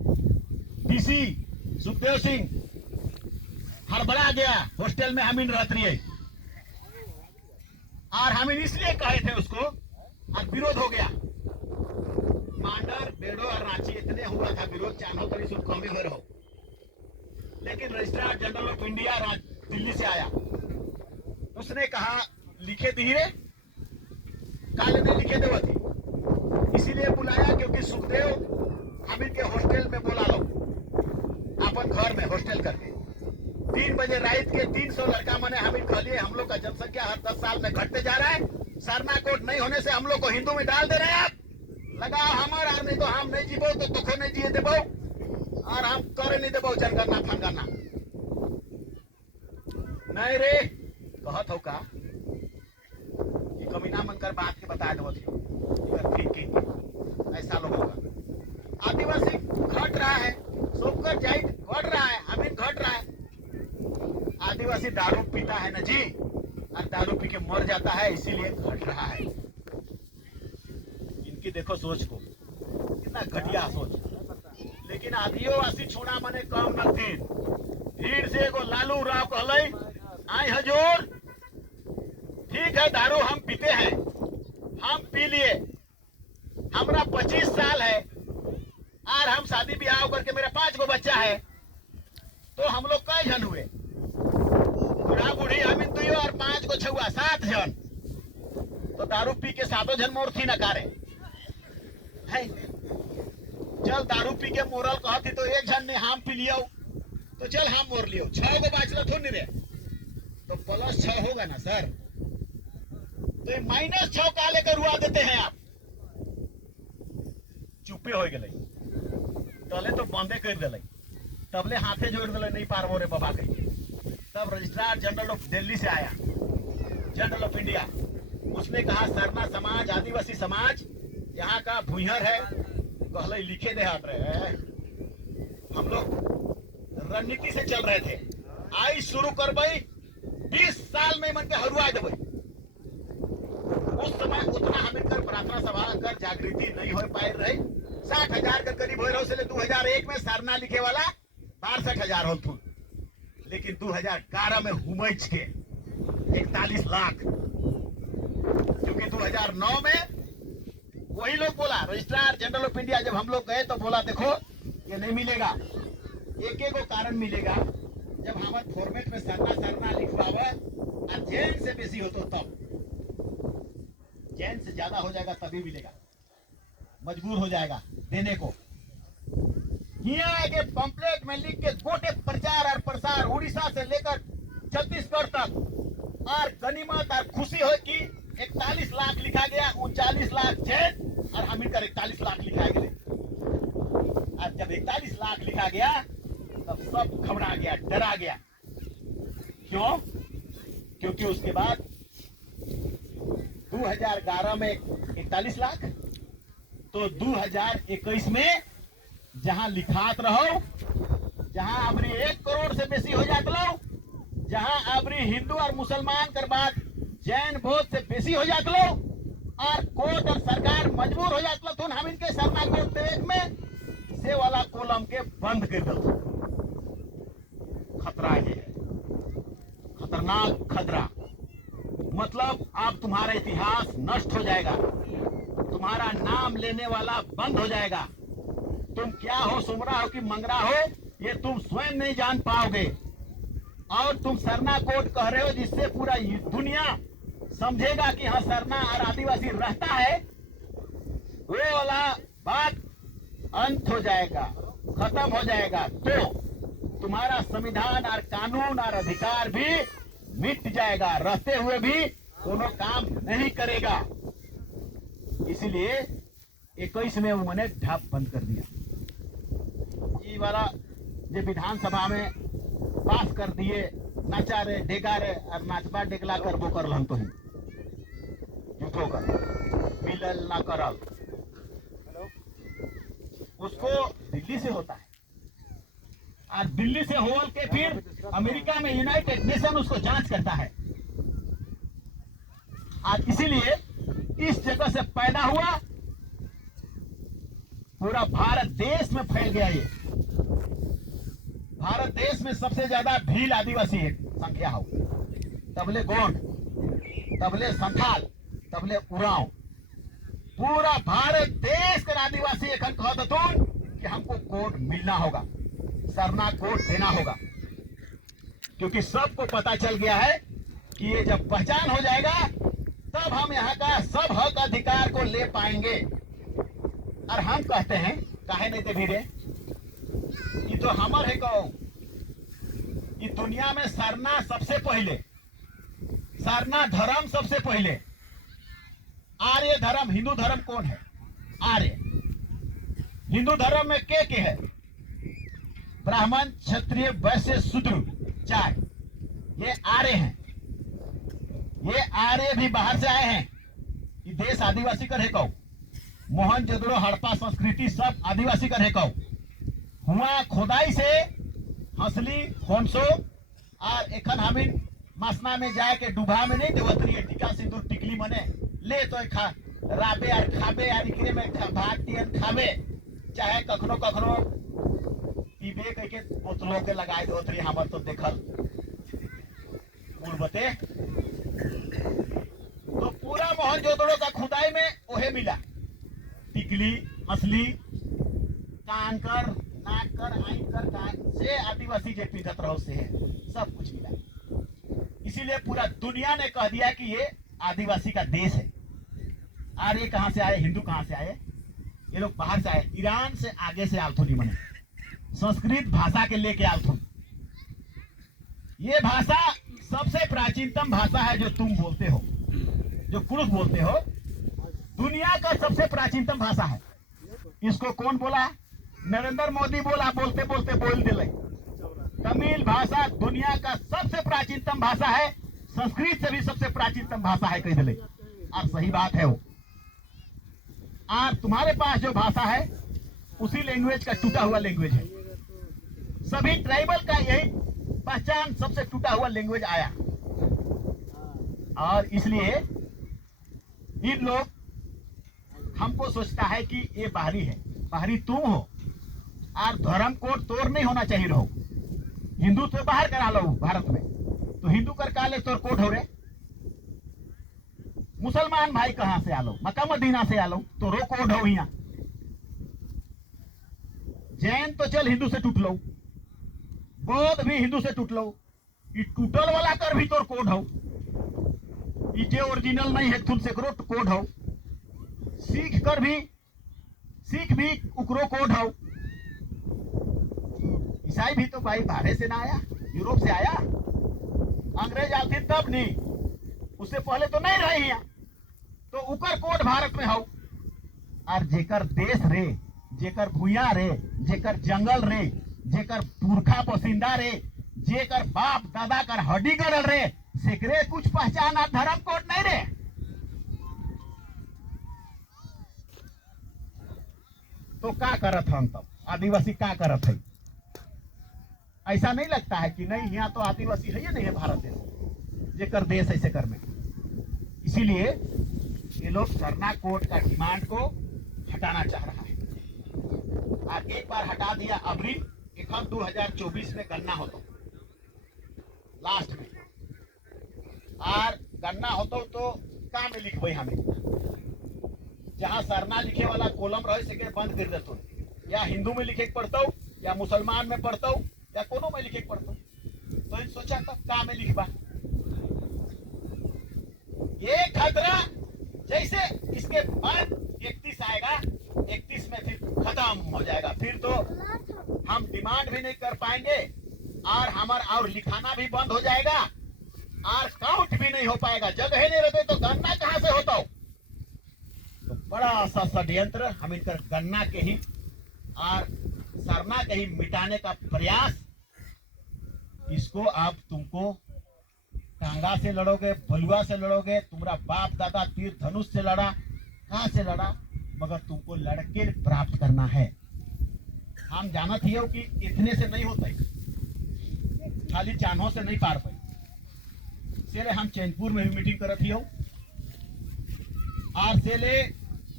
DC Sukhdev Singh हड़बड़ा गया, hostel में हमीन रहती है और हमीन इसलिए कहे थे उसको और विरोध हो गया। मांडर बेड़ो और रांची इतने हुआ था विरोध, चाहो करी सुन कमी भर हो, लेकिन registrar general of India Delhi से आया। उसने कहा लिखे धीरे काले में लिखे देव थी, इसीलिए बुलाया क्योंकि सुखदेव हमीन के हॉस्टल में बुला लो, अपन घर में हॉस्टल करके 3 बजे रात के 300 लड़का मने हमीन खलिए। हम लोग का जनसंख्या हर 10 साल में घटते जा रहा है। सरना कोट नहीं होने से हम लोग को हिंदू में डाल दे रहे हैं। आप लगाओ हमार और नहीं तो हम नहीं जीवो तो तुखो नहीं जिए देबो और हम करे नहीं देबो जनगणना फनगणना नहीं रे कहत हो का ये कमीना मनकर बात के बता दो ठीक ऐसा लोग होगा। आदिवासी घट रहा है, सोकर जाइत घट रहा है, हमीन घट रहा है। आदिवासी दारू पीता है ना जी, और दारू पी के मर जाता है, इसीलिए घट रहा है। इनकी देखो सोच को, कितना घटिया सोच। लेकिन आदिवासी छोड़ा मने कम न थी। भीड़ से एगो लालू राव कहले आई हजूर ठीक है दारू हम पीते हैं, हम पी लिए, हमरा 25 साल है और हम शादी ब्याह करके मेरा 5 गो बच्चा है, तो हम लोग कई जन हुए, बूढ़ा बूढ़ी हम तुयो और 5 गो छुआ 7 जन, तो दारू पी के 7 जन मोर थी नकारे है। चल दारू पी के मोरल कहती तो एक जन ने हम पी लियो तो चल हम मोर लियो, 6 गो बाचला थोड़ी रे, तो +6 होगा ना सर, तो -6 का लेकर रुआ देते हैं आप। चुपे हो गए तले तो बंदे कर दिले, तबले हाथे जोड़ दिले नहीं पारबो रे बाबा कही। तब रजिस्ट्रार जनरल ऑफ दिल्ली से आया, जनरल ऑफ इंडिया, उसने कहा सरना समाज आदिवासी समाज यहाँ का भूइहर है, कहले लिखे दे हाथ रहे। हम लोग रणनीति से चल रहे थे, आई शुरू कर भाई 20 साल में मन के हरुआ देवे। उस समय उतना हमें कर प्रार्थना सभा कर जागृति नहीं हो पाए रहे। 60,000 के करीब हो रहे से 2001 में सरना लिखे वाला 62,000 हो थू, लेकिन 2011 में हुमच के 41 लाख, क्योंकि 2009 में वही लोग बोला, रजिस्ट्रार जनरल ऑफ इंडिया जब हम लोग गए तो बोला देखो ये नहीं मिलेगा, एक एक कारण मिलेगा जब हमारे फॉर्मेट में सरना लिखवावे और जैन से बेसी हो तो तब, जैन से ज्यादा हो जाएगा तभी मिलेगा, मजबूर हो जाएगा देने को। यहाँ के पंपलेट में लिख के गोटे प्रचार और प्रसार उड़ीसा से लेकर छत्तीसगढ़ तक, और गनीमत और खुशी हो कि 41 लाख लिखा गया, 39 लाख जैन और हम इनकर 41 लाख लिखा गया। और जब 41 लाख लिखा गया तब सब घबरा गया, डरा गया। क्यों? क्योंकि उसके बाद 2011 में 41 लाख, तो 2021 में जहां लिखात रहो, जहां अबरी 1 करोड़ से बेसी हो जात लो, जहां अबरी हिंदू और मुसलमान कर बाद जैन बौद्ध से बेसी हो जात लो, और कोर्ट और सरकार मजबूर हो जात लो, तो हम इनके सरना कोर्ट देख में से वाला कॉलम के बंद कर दो। खतरा ये है, खतरनाक खतरा। मतलब अब तुम्हारा इतिहास नष्ट हो जाएगा, तुम्हारा नाम लेने वाला बंद हो जाएगा। तुम क्या हो, सुमरा हो कि मंगरा हो, ये तुम स्वयं नहीं जान पाओगे। और तुम सरना कोट कह रहे हो जिससे पूरा दुनिया समझेगा कि हाँ सरना और आदिवासी रहता है, वो वाला बात अंत हो जाएगा, खत्म हो जाएगा, तो तुम्हारा संविधान और कानून और अधिकार भी मिट जाएगा, रहते हुए भी दोनों काम नहीं करेगा। इसीलिए 21 में उन्होंने ढाप बंद कर दिया। ये वाला जो विधानसभा में पास कर दिए, नाचा रे डेगा रे और नाचबा डेगला कर वो कर लन तो ही झूठो कर मिलल ना करल, उसको दिल्ली से होता है, और दिल्ली से होल के फिर अमेरिका में यूनाइटेड नेशन उसको जांच करता है। और इसीलिए इस जगह से पैदा हुआ पूरा भारत देश में फैल गया ये। भारत देश में सबसे ज्यादा भील आदिवासी है संख्या हो, तबले गोंड, तबले संथाल, तबले उरांव। पूरा भारत देश का आदिवासी एखन कहत हतुन कि हमको कोड मिलना होगा, सरना कोड देना होगा, क्योंकि सबको पता चल गया है कि ये जब पहचान हो जाएगा तब हम यहाँ का सब हक अधिकार को ले पाएंगे। और हम कहते हैं काहे नहीं दे भीरे, ये तो हमर है कहो। ये दुनिया में सरना सबसे पहले, सरना धर्म सबसे पहले। आर्य धर्म, हिंदू धर्म कौन है? आर्य। हिंदू धर्म में के है? ब्राह्मण, क्षत्रिय, वैश्य, शूद्र, चार, ये आर्य हैं। ये आर्य भी बाहर से आए हैं। ये देश आदिवासी का है कहो। मोहनजोदड़ो, हड़प्पा संस्कृति सब आदिवासी का है कहो। हुआ खोदाई से हंसली, होमसो और एखन हमिन मसना में जाए के डूबा में नहीं देवतरी टीका सिंदूर टिकली मने ले तो खा राबे और खाबे और इकरे में भागतियन खाबे, चाहे कखनो कखनो पीबे कह के बोतलों के लगाए देवतरी। हमर तो देखल बते तो पूरा मोहनजोदड़ो का खुदाई में ओहे मिला, टिकली, हंसली, कान कर, नाक कर, आइन कर, कान से आदिवासी जे पीछत रहो से है, सब कुछ मिला। इसीलिए पूरा दुनिया ने कह दिया कि ये आदिवासी का देश है। और ये कहां से आए? हिंदू कहां से आए? ये लोग बाहर से आए, ईरान से आगे से आलथुनी बने, संस्कृत भाषा के लेके आलथुन। ये भाषा सबसे प्राचीनतम भाषा है जो तुम बोलते हो, जो पुरुष बोलते हो। दुनिया का सबसे प्राचीनतम भाषा है। इसको कौन बोला? नरेंद्र मोदी बोला, बोलते बोलते बोल दिले। तमिल भाषा दुनिया का सबसे प्राचीनतम भाषा है, संस्कृत से भी सबसे प्राचीनतम भाषा है कह दिले। और सही बात है वो। और तुम्हारे पास जो भाषा है उसी लैंग्वेज का टूटा हुआ लैंग्वेज है। सभी ट्राइबल का यही पहचान, सबसे टूटा हुआ लैंग्वेज आया। और इसलिए इन लोग हमको सोचता है कि ये बाहरी है, बाहरी तुम हो। और धर्म कोड तोड़ नहीं होना चाहिए रहो। हिंदू तो बाहर करा लो भारत में, तो हिंदू कर काले तोर कोड हो रहे। मुसलमान भाई कहां से आलो? मक्का मदीना से आलो तो रो कोड हो। यहाँ जैन तो चल हिंदू से टूट लो, बौद्ध भी हिंदू से टूट लो, ये टूटल वाला कर भी तोर कोड हो। ये जे ओरिजिनल नहीं है तुम से करो कोड हो। सिख कर भी, सिख भी उकरो कोड हो। ईसाई भी तो भाई बाहर से ना आया, यूरोप से आया। अंग्रेज आते तब नहीं, उससे पहले तो नहीं रहे यहाँ, तो उकर कोड भारत में हो। और जेकर देश रे, जेकर भूया रे, जेकर जंगल रे, जेकर पुरखा पसिंदा रे, जेकर बाप दादा कर हड्डी गड़ल रे, सेकरे कुछ पहचान और धर्म कोड नहीं रे। तो क्या करत हम तब? आदिवासी क्या करत है? ऐसा नहीं लगता है कि नहीं यहाँ तो आदिवासी है या नहीं है भारत देश, जेकर देश ऐसे कर में। इसीलिए ये लोग सरना कोड का डिमांड को हटाना चाह रहा है। और एक बार हटा दिया, अबरी 2024 में गन्ना होता लास्ट में, और गन्ना होता तो का में लिखबे हमें, जहां सरना लिखे वाला कॉलम रहे से बंद कर देते, या हिंदू में लिखे पढ़ता या मुसलमान में पढ़ता या कोनो में लिखे पढ़ता। तो इन सोचा तब का में लिखबा। ये खतरा जैसे इसके बाद 31 आएगा, 31 में फिर खत्म हो जाएगा। फिर तो हम डिमांड भी नहीं कर पाएंगे और हमारा और लिखाना भी बंद हो जाएगा और काउंट भी नहीं हो पाएगा। जगह नहीं रहते तो गन्ना कहां से होता हो? तो बड़ा सा षड्यंत्र हम इनकर गन्ना के ही और सरना के ही मिटाने का प्रयास। इसको अब तुमको कांगा से लड़ोगे, भलुआ से लड़ोगे, तुम्हारा बाप दादा तीर धनुष से लड़ा, कहां से लड़ा, मगर तुमको लड़के प्राप्त करना है। हम जानत ही हो कि इतने से नहीं होता है, खाली चानों से नहीं पार पाई। इसलिए हम चैनपुर में भी मीटिंग करत ही हो, और से ले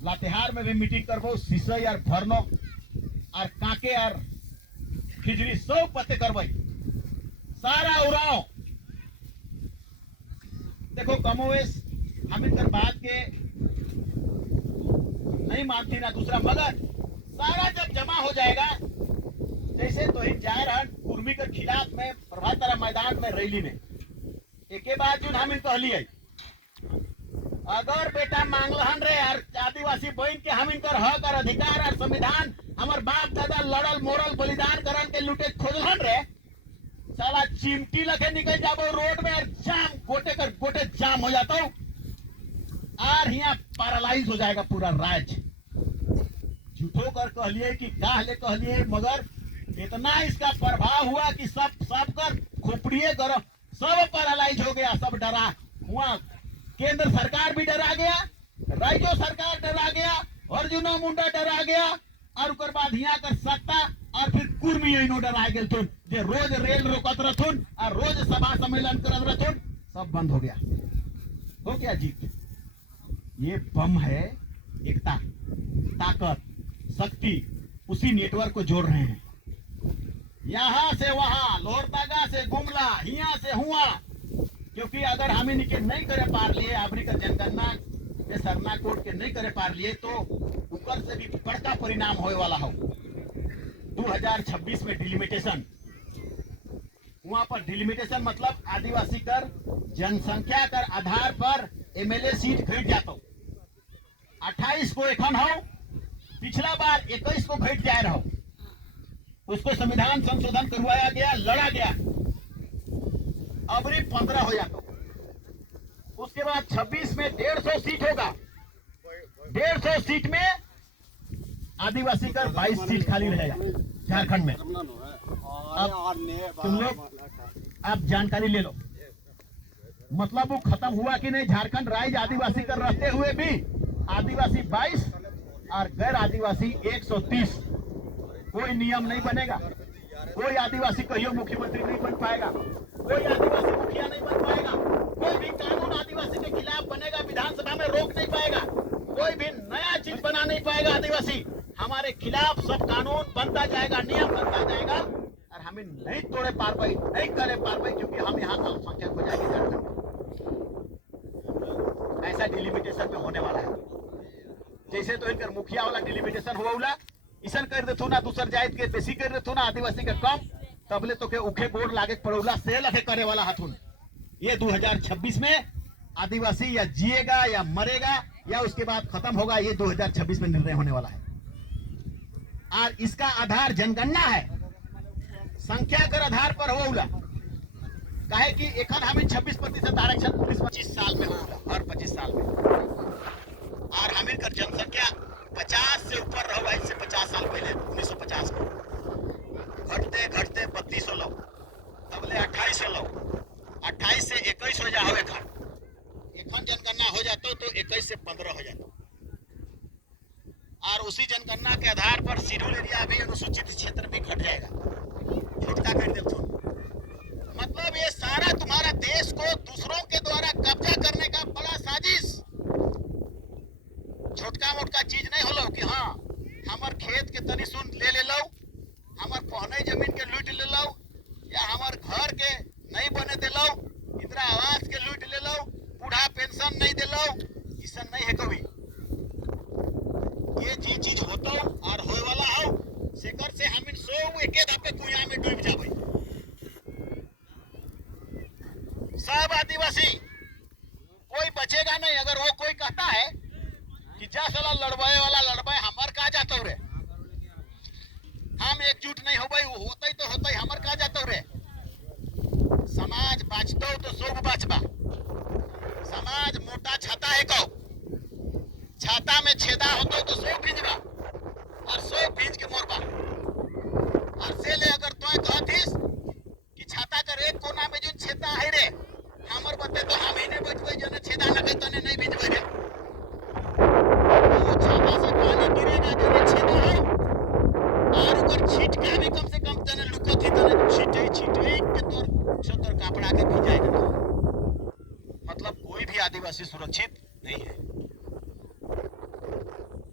लातेहार में भी मीटिंग करबो, सिसई और भरनो और काके और खिजड़ी सब पते करबई, सारा उड़ाओ। देखो कमोवेश हम इनकर बात के नहीं मानती ना दूसरा, मगर सारा जब जमा हो जाएगा, जैसे तो ही जाए रहा कुर्मी के खिलाफ में प्रभात तारा मैदान में रैली में एक बाद जो हम इनको कहलिए, अगर बेटा मांगलहन रे और आदिवासी बहन के हम इनकर हक और अधिकार और संविधान हमार बाप दादा लड़ल मोरल बलिदान करन के लुटे खोजलन रे, साला चिमटी लगे निकल जाबो रोड में और जाम गोटे कर गोटे जाम हो जाता हूँ और यहाँ पैरालाइज हो जाएगा पूरा राज्य। झूठो कर कहलिए कि काहले कहलिए, मगर इतना इसका प्रभाव हुआ कि सब कर खोपड़िए गरम, सब पैरालाइज हो गया, सब डरा हुआ। केंद्र सरकार भी डरा गया, राज्य सरकार डरा गया, अर्जुन मुंडा डरा गया और उसके बाद यहाँ कर सत्ता और फिर कुर्मी इनो डरा गए थुन, जे रोज रेल रोकत रहथुन और रोज सभा सम्मेलन करत रहथुन, सब बंद हो गया। हो गया जीत। ये बम है एकता, ताकत, शक्ति, उसी नेटवर्क को जोड़ रहे हैं। यहाँ से वहां, लोहरदगा से गुमला, यहाँ से हुआ, क्योंकि अगर हम इनके नहीं करे पार लिए, अबरी का जनगणना के सरना कोट के नहीं करे पार लिए, तो ऊपर से भी बड़का परिणाम होने वाला हो। 2026 में डिलिमिटेशन, वहां पर डिलिमिटेशन मतलब आदिवासी कर जनसंख्या कर आधार पर एमएलए सीट घट जाता, 28 को एखन हो, पिछला बार 21 को घट जाए रहो, उसको संविधान संशोधन करवाया गया, लड़ा गया, अबरी 15 हो जाता। उसके बाद 26 में 150 सीट होगा, 150 सीट में आदिवासी का 22 सीट खाली रहेगा झारखंड में। अब तुम लोग आप जानकारी ले लो, मतलब वो खत्म हुआ कि नहीं। झारखंड राज्य आदिवासी कर रहते हुए भी आदिवासी 22 और गैर आदिवासी 130। कोई नियम नहीं बनेगा, कोई आदिवासी कहियो मुख्यमंत्री नहीं बन पाएगा, कोई आदिवासी मुखिया नहीं बन पाएगा, कोई भी कानून आदिवासी के खिलाफ बनेगा विधानसभा में रोक नहीं पाएगा, कोई भी नया चीज बना नहीं पाएगा। आदिवासी हमारे खिलाफ सब कानून बनता जाएगा, नियम बनता जाएगा और हमें नहीं तोड़े पार पाई, नहीं करे पार पाई, क्योंकि हम यहाँ अल्पसंख्यक हो जाएंगे झारखंड। ऐसा डिलिमिटेशन में होने वाला है। जैसे तो इनकर मुखिया वाला डिलिमिटेशन हुआ उला इसन कर देथु ना, दूसर जाइत के बेसी कर देथु ना, आदिवासी के कम, तबले तो के उखे गोड़ लागे पड़ौला से लगे करे वाला हथुन। ये 2026 में आदिवासी या जिएगा या मरेगा या उसके बाद खत्म होगा, ये 2026 में निर्णय होने वाला है। और इसका आधार जनगणना है, संख्या कर आधार पर हो उला, काहे कि एखन हमें 26% आरक्षण 25 साल में होगा, हर 25 साल में, और हमें कर जनसंख्या 50 से ऊपर रहो। इससे 50 साल पहले 1950 को घटते घटते 32 हो लो, तबले 28 हो लो, 28 से 21 हो जाओ, एखन जनगणना हो जाता तो 21 से 15 हो जाता, और उसी जनगणना के आधार पर शेड्यूल एरिया भी अनुसूचित क्षेत्र भी घट जाएगा, छोटका कर देते। मतलब ये सारा तुम्हारा देश को दूसरों के द्वारा कब्जा करने का बड़ा साजिश, छोटका मोटका चीज नहीं होलो कि हाँ हमार खेत के तनी सुन ले लो, हमार पहने जमीन के लूट ले लो, या हमार घर के नहीं बने दे लो, इंदिरा आवास के लूट ले लो, बूढ़ा पेंशन नहीं दे लो, ऐसा नहीं है कभी। ये जी चीज होतो और होए वाला हो, सेकर से हम सो एके धापे कुआं में डूब जाबे। सब आदिवासी कोई बचेगा नहीं। अगर वो कोई कहता है कि जा साला लड़वाए वाला लड़वाए, हमार का जाता रे, हम एकजुट नहीं हो भाई, होता ही तो होता ही, हमार का जाता रे। समाज बाँचतो तो सब बाँचबा, समाज मोटा छाता है कहो, छाता में छेदा होता तो सब भिजबा और सब भिज के मोरबा। और से ले अगर तो कहतीस कि छाता कर एक कोना में जो छेदा है रे, हमर बते तो हम ही नहीं बचबे, जने छेदा लगे तने नहीं भिजबे रे। तो छाता से पानी गिरेगा जने छेदा है, और ऊपर छीटका भी कम से कम जने लुकत ही तने छीटे के तोर छतर कपड़ा के भिजाएगा। तो मतलब कोई भी आदिवासी सुरक्षित नहीं है।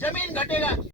जमीन घटेगा